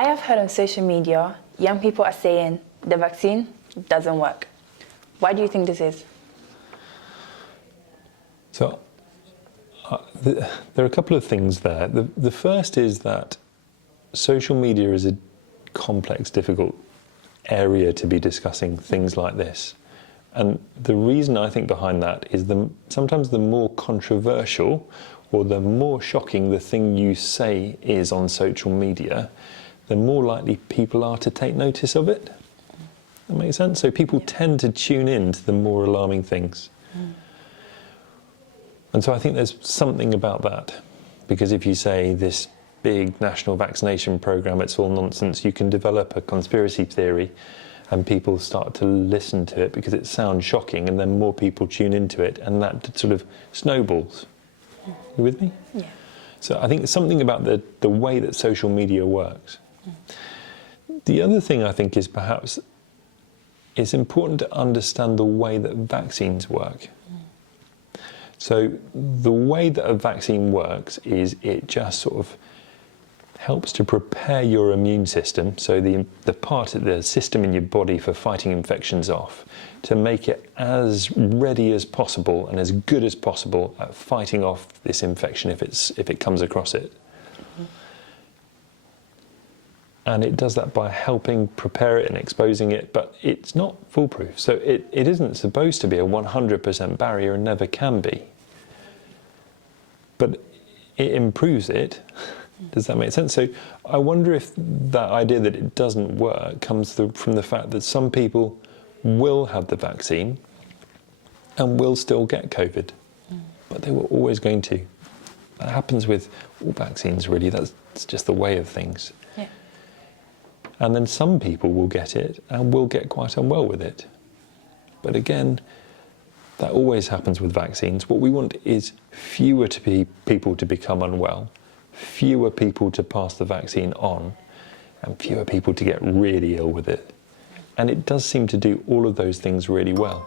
I have heard on social media, young people are saying the vaccine doesn't work. Why do you think this is? So there are a couple of things there. The first is that social media is a complex, difficult area to be discussing things like this. And the reason I think behind that is sometimes the more controversial or the more shocking the thing you say is on social media, the more likely people are to take notice of it. That makes sense? So people tend to tune in to the more alarming things. And so I think there's something about that, because if you say this big national vaccination programme, it's all nonsense, you can develop a conspiracy theory and people start to listen to it because it sounds shocking, and then more people tune into it, and that sort of snowballs. You with me? Yeah. So I think something about the way that social media works. The other thing I think is perhaps it's important to understand the way that vaccines work. So the way that a vaccine works is it just sort of helps to prepare your immune system, so the part of the system in your body for fighting infections off, to make it as ready as possible and as good as possible at fighting off this infection if it comes across it. And it does that by helping prepare it and exposing it, but it's not foolproof. So it isn't supposed to be a 100% barrier and never can be. But it improves it. Does that make sense? So I wonder if that idea that it doesn't work comes from the fact that some people will have the vaccine and will still get COVID, but they were always going to. That happens with all vaccines, really. That's just the way of things. Yeah. And then some people will get it and will get quite unwell with it. But again, that always happens with vaccines. What we want is fewer people to become unwell, fewer people to pass the vaccine on, and fewer people to get really ill with it. And it does seem to do all of those things really well.